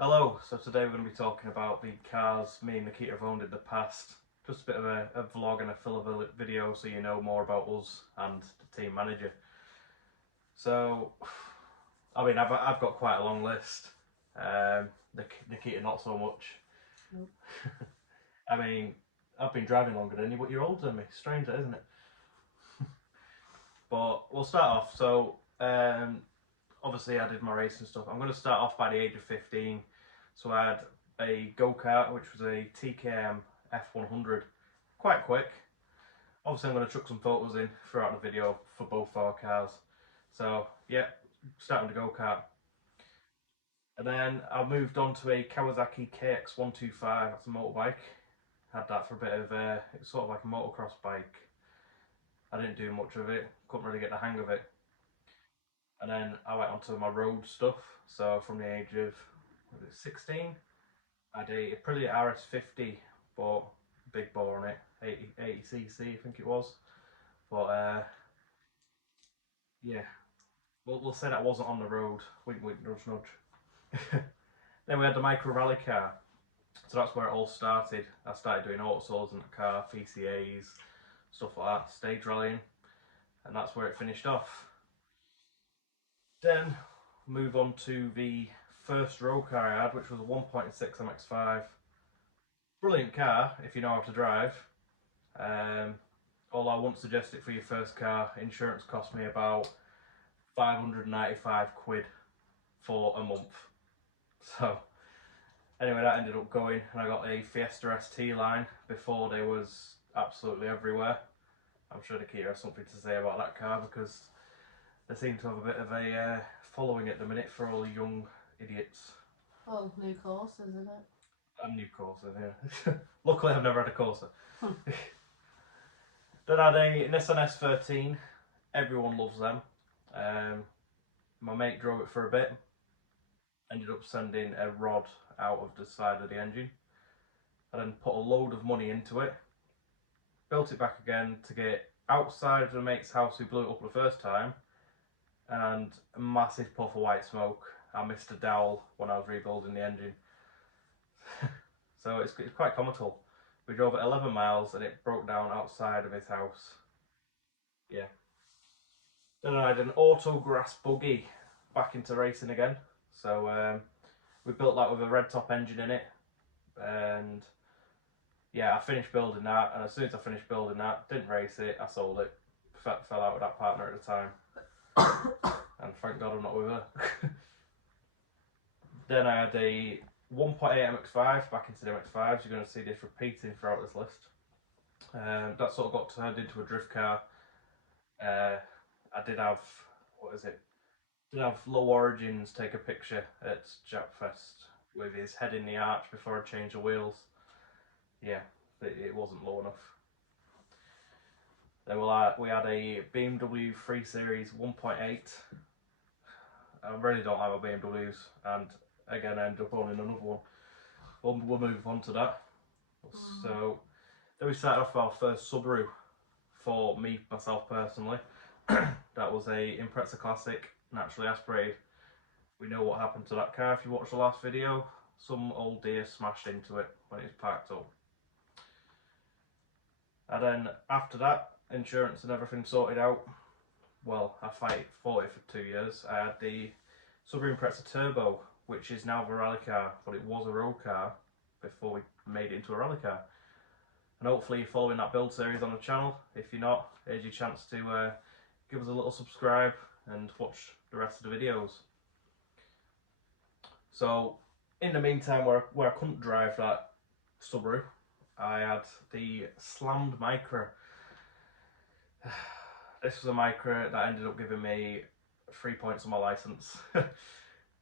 Hello, so today we're going to be talking about the cars me and Nikita have owned in the past. Just a bit of a vlog and a filler video so you know more about us and the team manager. So, I mean, I've got quite a long list. Nikita not so much. Nope. I mean, I've been driving longer than you, but you're older than me. Strange, that, isn't it? But we'll start off. So, obviously I did my racing stuff. I'm going to start off by the age of 15. So I had a go-kart, which was a TKM F100, quite quick. Obviously I'm going to chuck some photos in throughout the video for both our cars. So yeah, starting the go-kart. And then I moved on to a Kawasaki KX125, that's a motorbike. Had that for a bit of it's sort of like a motocross bike. I didn't do much of it, couldn't really get the hang of it. And then I went on to my road stuff. So from the age of 16, I had a Aprilia RS50, but big bore on it, 80cc I think it was. But yeah, we'll say that wasn't on the road. Wink, wink, nudge, nudge. Then we had the micro rally car. So that's where it all started. I started doing autosols in the car, VCAs, stuff like that, stage rallying, and that's where it finished off. Then move on to the first road car I had, which was a 1.6 MX5. Brilliant car if you know how to drive. Although I wouldn't suggest it for your first car. Insurance cost me about 595 quid for a month. So anyway, that ended up going, and I got a Fiesta ST line before they was absolutely everywhere. I'm sure Nikita has something to say about that car because they seem to have a bit of a following at the minute for all the young idiots. Well, new courses, isn't it? And new Corsa, yeah. Luckily I've never had a Corsa. Then I had a Nissan S13. Everyone loves them. My mate drove it for a bit. Ended up sending a rod out of the side of the engine. I then put a load of money into it. Built it back again to get outside of the mate's house who blew it up the first time. And a massive puff of white smoke. I missed a dowel when I was rebuilding the engine. So it's quite comical. We drove it 11 miles and it broke down outside of his house. Yeah. Then I had an auto grass buggy back into racing again. So we built that with a red top engine in it. And yeah, I finished building that. And as soon as I finished building that, didn't race it, I sold it. Fell out with that partner at the time. And thank God I'm not with her. Then I had a 1.8 MX5 back into the MX5s. You're going to see this repeating throughout this list. That sort of got turned into a drift car. I did have, what is it? Did have Low Origins take a picture at Japfest with his head in the arch before I changed the wheels. Yeah, it wasn't low enough. Then we had a BMW 3 Series 1.8. I really don't like my BMWs, and again I ended up owning another one. We'll move on to that. So then we started off our first Subaru for me, myself personally. That was a Impreza Classic, naturally aspirated. We know what happened to that car if you watched the last video. Some old deer smashed into it when it was parked up. And then after that, insurance and everything sorted out. Well, I fought it for 2 years. I had the Subaru Impreza Turbo, which is now a rally car, but it was a road car before we made it into a rally car. And hopefully you're following that build series on the channel. If you're not, here's your chance to give us a little subscribe and watch the rest of the videos. So in the meantime, where I couldn't drive that Subaru, I had the slammed Micra. This was a Micra that ended up giving me 3 points on my licence.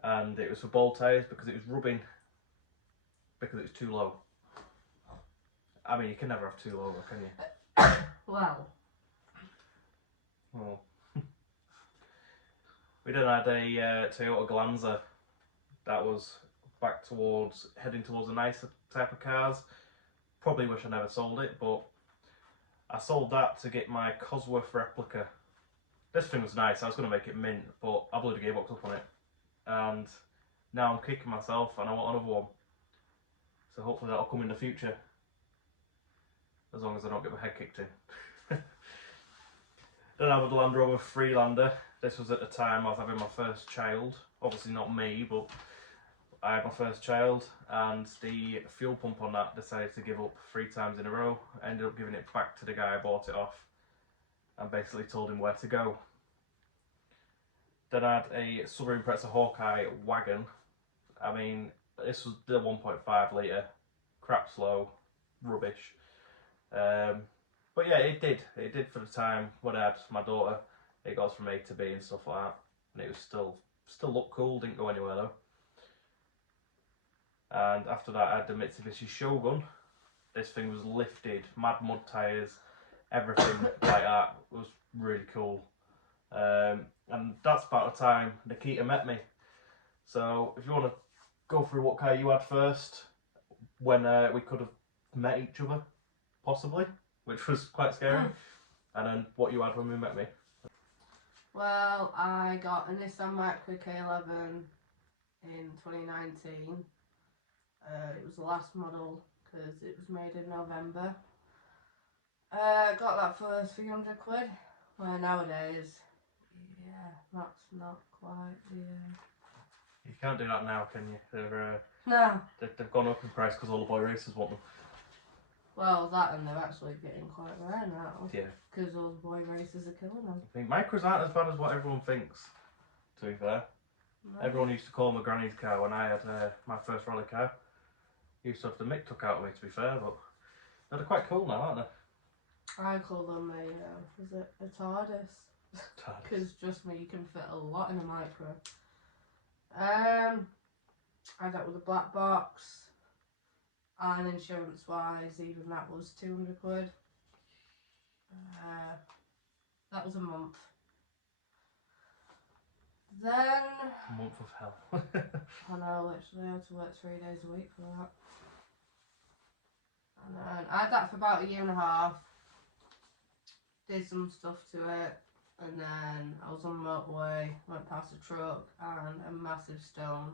And it was for ball tyres because it was rubbing because it was too low. I mean, you can never have too low, can you? Well. Oh. We then had a Toyota Glanza that was heading towards a nicer type of cars. Probably wish I never sold it, but I sold that to get my Cosworth replica. This thing was nice, I was going to make it mint, but I blew the gearbox up on it. And now I'm kicking myself and I want another one. So hopefully that'll come in the future. As long as I don't get my head kicked in. Then I have a Land Rover Freelander. This was at the time I was having my first child. Obviously not me, but I had my first child, and the fuel pump on that decided to give up 3 times in a row. I ended up giving it back to the guy I bought it off and basically told him where to go. Then I had a Subaru Impreza Hawkeye wagon. I mean, this was the 1.5 litre, crap slow, rubbish. But yeah, it did for the time when I had my daughter. It got us from A to B and stuff like that, and it was still looked cool, didn't go anywhere though. And after that I had the Mitsubishi Shogun. This thing was lifted, mad mud tyres, everything like that. It was really cool. And that's about the time Nikita met me. So if you want to go through what car you had first, when we could have met each other, possibly, which was quite scary, and then what you had when we met me. Well, I got a Nissan Micra K11 in 2019. It was the last model because it was made in November. Got that for 300 quid. Well, nowadays, yeah, that's not quite the. You can't do that now, can you? No. They've gone up in price because all the boy racers want them. Well, that and they're actually getting quite rare now. Yeah. Because those boy racers are killing them. I think Micras aren't as bad as what everyone thinks, to be fair. No. Everyone used to call my granny's car when I had my first rally car. Used to have the Mick took out of me, to be fair, but they're quite cool now, aren't they? I call them a TARDIS. Because trust me, you can fit a lot in a Micra. I had that with a black box. And insurance wise, even that was 200 quid. That was a month. Then A month of hell. I know, literally I had to work 3 days a week for that. And then I had that for about a year and a half. Did some stuff to it, and then I was on the motorway, went past a truck, and a massive stone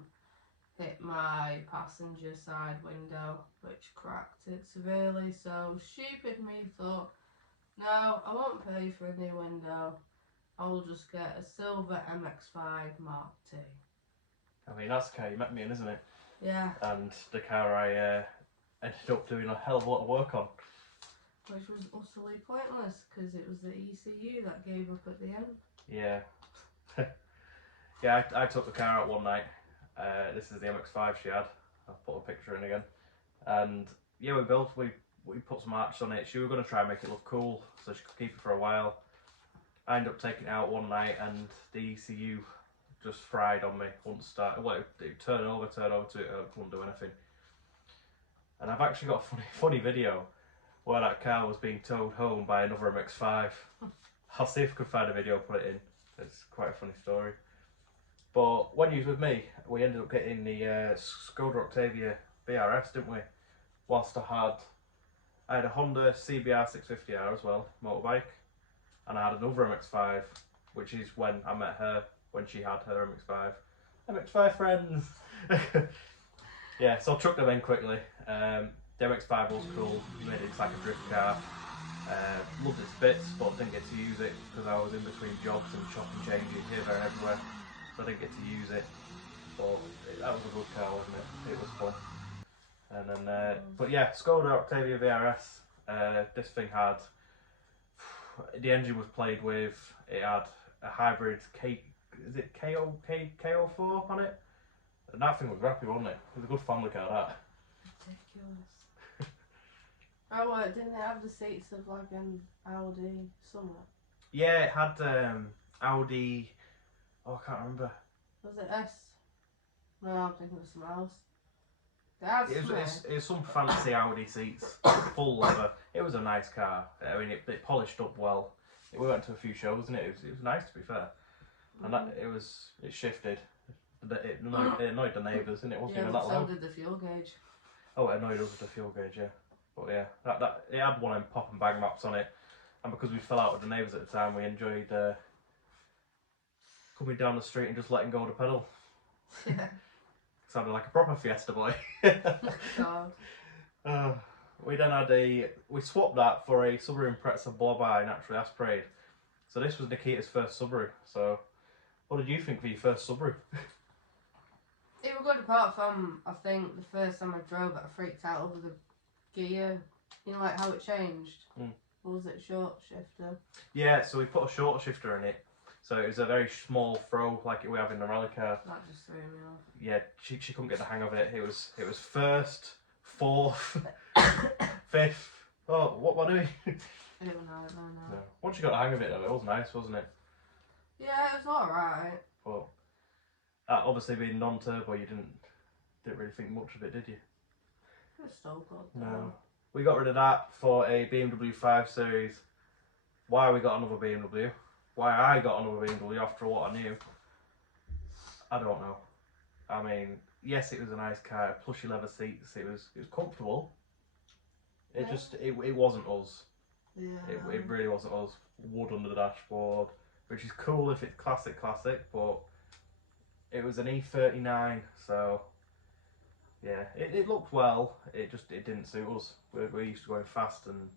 hit my passenger side window, which cracked it severely. So stupid me thought, no, I won't pay for a new window. I'll just get a silver MX-5 Mark II. I mean, that's the car you met me in, isn't it? Yeah. And the car I ended up doing a hell of a lot of work on. Which was utterly pointless, because it was the ECU that gave up at the end. Yeah. Yeah, I took the car out one night. This is the MX-5 she had. I'll put a picture in again. And yeah, we put some arches on it. She was going to try and make it look cool, so she could keep it for a while. I ended up taking it out one night, and the ECU just fried on me. Wouldn't start. Well, it turn over to it. Wouldn't do anything. And I've actually got a funny video where that car was being towed home by another MX-5. I'll see if I can find a video, put it in. It's quite a funny story. But when you was with me, we ended up getting the Skoda Octavia BRS, didn't we? Whilst I had a Honda CBR 650R as well, motorbike, and I had another MX-5, which is when I met her, when she had her MX-5. MX-5 friends! Yeah, so I trucked them in quickly. The MX-5 was cool, made it like a drift car. Loved its bits, but didn't get to use it because I was in between jobs and chopping changes here, there, and everywhere. So I didn't get to use it, but that was a good car, wasn't it? It was fun. And then, but yeah, Skoda Octavia VRS. This thing had, the engine was played with. It had a hybrid KO4 on it, and that thing was rappy, wasn't it? It was a good family car, that. Ridiculous. Oh, what, didn't it have the seats of like an Audi somewhere? Yeah, it had Audi. Oh, I can't remember. Was it S? No, I'm thinking of something else. That's It was some fancy Audi seats, full leather. It was a nice car. I mean, it polished up well. We went to a few shows, and it was nice, to be fair. And that it shifted. It annoyed the neighbours, and it wasn't even that low. So did the fuel gauge. Oh, it annoyed us with the fuel gauge, yeah. But yeah, that it had one of them pop and bag maps on it, and because we fell out with the neighbours at the time, we enjoyed coming down the street and just letting go of the pedal. Yeah. sounded like a proper Fiesta boy. God. We then had we swapped that for a Subaru Impreza Blob-Eye naturally aspirated. So this was Nikita's first Subaru. So what did you think for your first Subaru? It was good apart from, I think, the first time I drove it, I freaked out over the gear. You know, like how it changed. Or was it short shifter? Yeah, so we put a short shifter in it. So it was a very small throw like we have in the rally car. That just threw me off. Yeah, she couldn't get the hang of it. It was first, fourth, fifth. Oh, what am I doing? I don't know, no. Once you got the hang of it though, it was nice, wasn't it? Yeah, it was alright. But obviously being non-turbo, you didn't really think much of it, did you? It was still good. No. We got rid of that for a BMW 5 Series. Why we got another BMW? Why I got another BMW after what I knew? I don't know. I mean, yes, it was a nice car, plushy leather seats. It was comfortable. It just it wasn't us. Yeah. It really wasn't us. Wood under the dashboard, which is cool if it's classic, but it was an E39, so yeah, it looked well. It didn't suit us. We're used to going fast and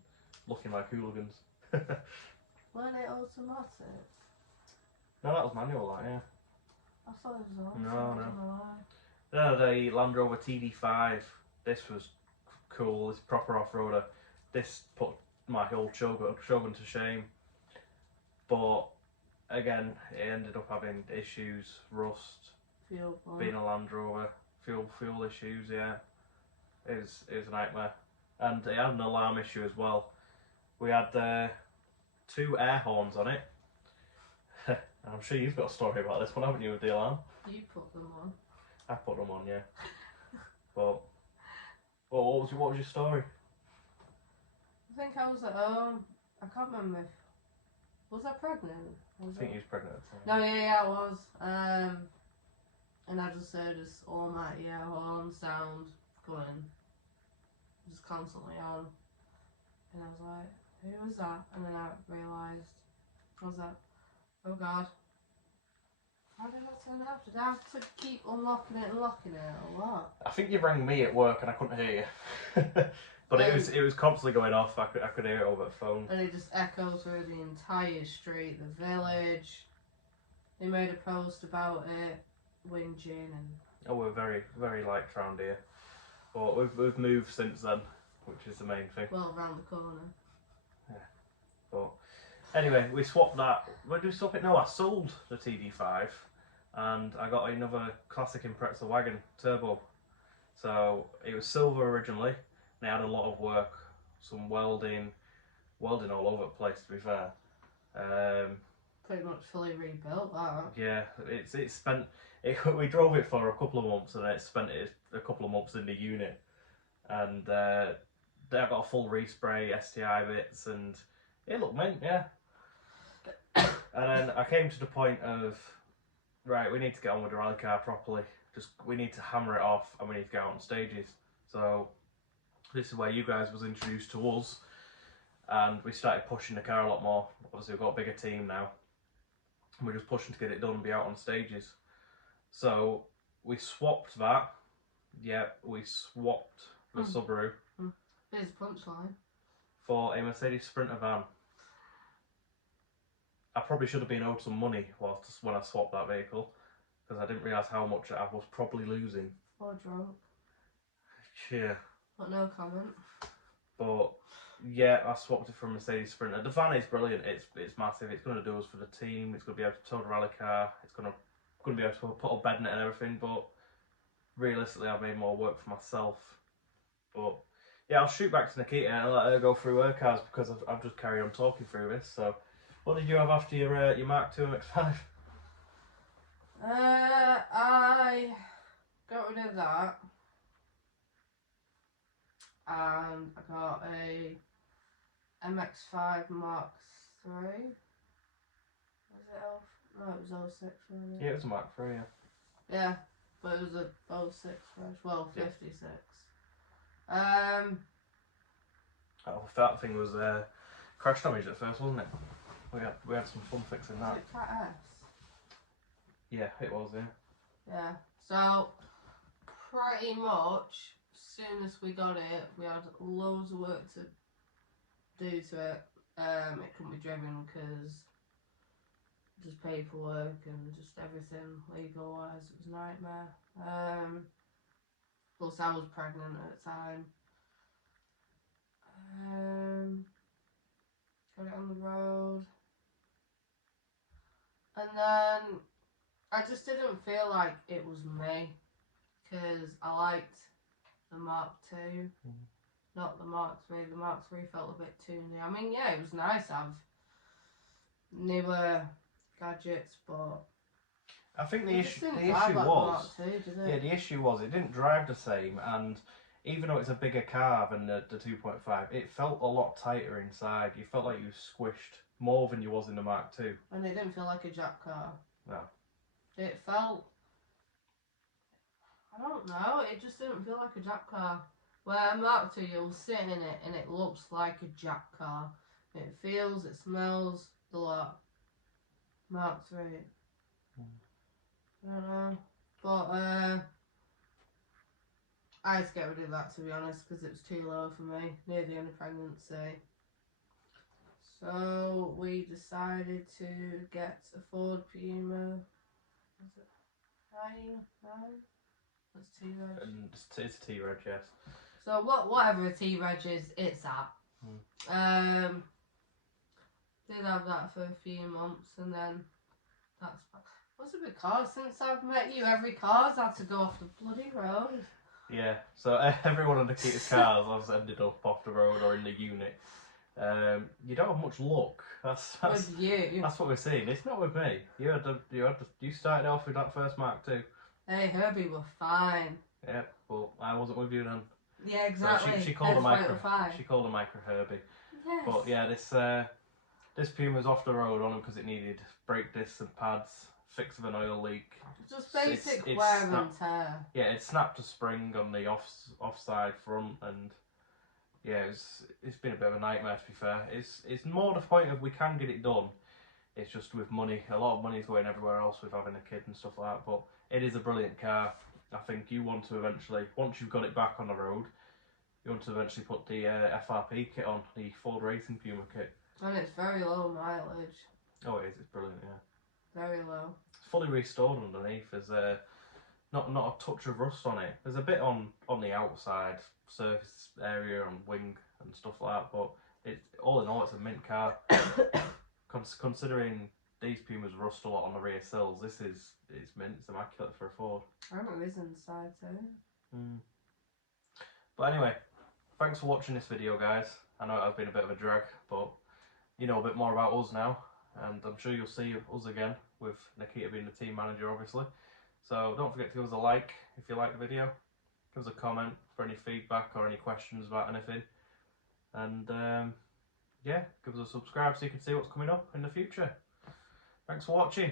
looking like hooligans. Weren't it automatic? No, that was manual, that, yeah. I thought it was automatic. No. Then I had a Land Rover TD5. This was cool. This proper off-roader. This put my old Shogun to shame. But again, it ended up having issues, rust, Fuel pump. being a Land Rover, fuel issues. Yeah, it was a nightmare, and it had an alarm issue as well. We had 2 air horns on it. I'm sure you've got a story about this one, haven't you, with the alarm? You put them on. I put them on, yeah. But what was your story? I think I was at home. I can't remember. Was I pregnant? I think you was pregnant at the time. No, yeah, I was. And I just heard this almighty air horn sound going, just constantly on. And I was like, who was that? And then I realised, I was like, oh God. How did I turn it off? Did I have to keep unlocking it and locking it, or what? I think you rang me at work and I couldn't hear you. But it was constantly going off. I could hear it over the phone. And it just echoed through the entire street, the village. They made a post about it, whinging and... Oh, we're very, very light around here. But we've moved since then, which is the main thing. Well, round the corner. Yeah. But anyway, we swapped that. Where did we swap it? No, I sold the TD5 and I got another classic Impreza wagon turbo. So it was silver originally. And it had a lot of work, some welding all over the place, to be fair. Pretty much fully rebuilt that. Yeah, we drove it for a couple of months and it spent a couple of months in the unit. And I got a full respray, STI bits, and it looked mint, yeah. And then I came to the point of, right, we need to get on with the rally car properly. We need to hammer it off and we need to get out on stages. So this is where you guys was introduced to us and we started pushing the car a lot more. Obviously we've got a bigger team now. We're just pushing to get it done and be out on stages. So we swapped that. Yeah, we swapped the Subaru. Here's a punchline. For a Mercedes Sprinter van. I probably should have been owed some money when I swapped that vehicle because I didn't realise how much I was probably losing. Or drunk. Yeah. But no comment. But yeah, I swapped it for a Mercedes Sprinter. The van is brilliant. It's massive. It's going to do us for the team. It's going to be able to tow the rally car. It's going to be able to put a bed in it and everything. But realistically, I've made more work for myself. But yeah, I'll shoot back to Nikita and let her go through her cars because I've just carried on talking through this. So, what did you have after your Mark II MX-5? I got rid of that. And I got a MX-5 Mark III. Was it no, it was 06, wasn't it? Yeah, it was a Mark III, yeah. Yeah, but it was a 06 fresh, well, 56. That thing was crash damage at first, wasn't it? We had some fun fixing that. Was it Cat S? Yeah, it was, yeah. Yeah, so pretty much, as soon as we got it, we had loads of work to do to it. It couldn't be driven because just paperwork and just everything legal wise, it was a nightmare. Plus I was pregnant at the time. Got it on the road. And then I just didn't feel like it was me, because I liked the Mark II, not the Mark III. The Mark III felt a bit too new. I mean, yeah, it was nice to have newer gadgets, but I think the it issue just didn't drive like was, the Mark II, did it? yeah, the issue was it didn't drive the same, and even though it's a bigger car than the 2.5, it felt a lot tighter inside. You felt like you were squished more than you was in the Mark II. And it didn't feel like a jack car. No. It felt, I don't know, it just didn't feel like a jack car. Where a Mark II, you'll sit in it and it looks like a jack car. It feels, it smells the lot. Mark III. I don't know. But I had to get rid of that, to be honest, because it was too low for me near the end of pregnancy. So we decided to get a Ford Puma. Is it 9? That's T-Reg. And it's T-Reg, yes. So whatever a T-Reg is, it's at. Did have that for a few months, and then that's what's it because since I've met you, every car's had to go off the bloody road. Yeah, so every one of Nikita's cars has ended up off the road or in the unit. You don't have much luck. That's With you. That's what we're seeing. It's not with me. You started off with that first Mark II. Hey, Herbie were fine. Yeah, well, I wasn't with you then. Yeah, exactly. So she called a micro Herbie. Yes. But yeah, this Puma's off the road on him because it needed brake discs and pads, fix of an oil leak. Just basic it's wear and tear. Yeah, it snapped a spring on the offside front, and yeah, it's been a bit of a nightmare, to be fair. It's more the point of we can get it done. It's just with money. A lot of money's going everywhere else with having a kid and stuff like that. But it is a brilliant car. I think you want to eventually, once you've got it back on the road, you want to eventually put the FRP kit on, the Ford Racing Puma kit. And it's very low mileage. Oh, it is. It's brilliant, yeah. Very low. It's fully restored underneath. There's not a touch of rust on it. There's a bit on the outside surface area and wing and stuff like that, but all in all, it's a mint car. Considering these Pumas rust a lot on the rear sills, it's mint. It's immaculate for a Ford. I remember it is inside too. But anyway, thanks for watching this video, guys. I know it has been a bit of a drag, but you know a bit more about us now, and I'm sure you'll see us again with Nikita being the team manager, obviously. So don't forget to give us a like if you like the video. Give us a comment for any feedback or any questions about anything. And yeah, give us a subscribe so you can see what's coming up in the future. Thanks for watching.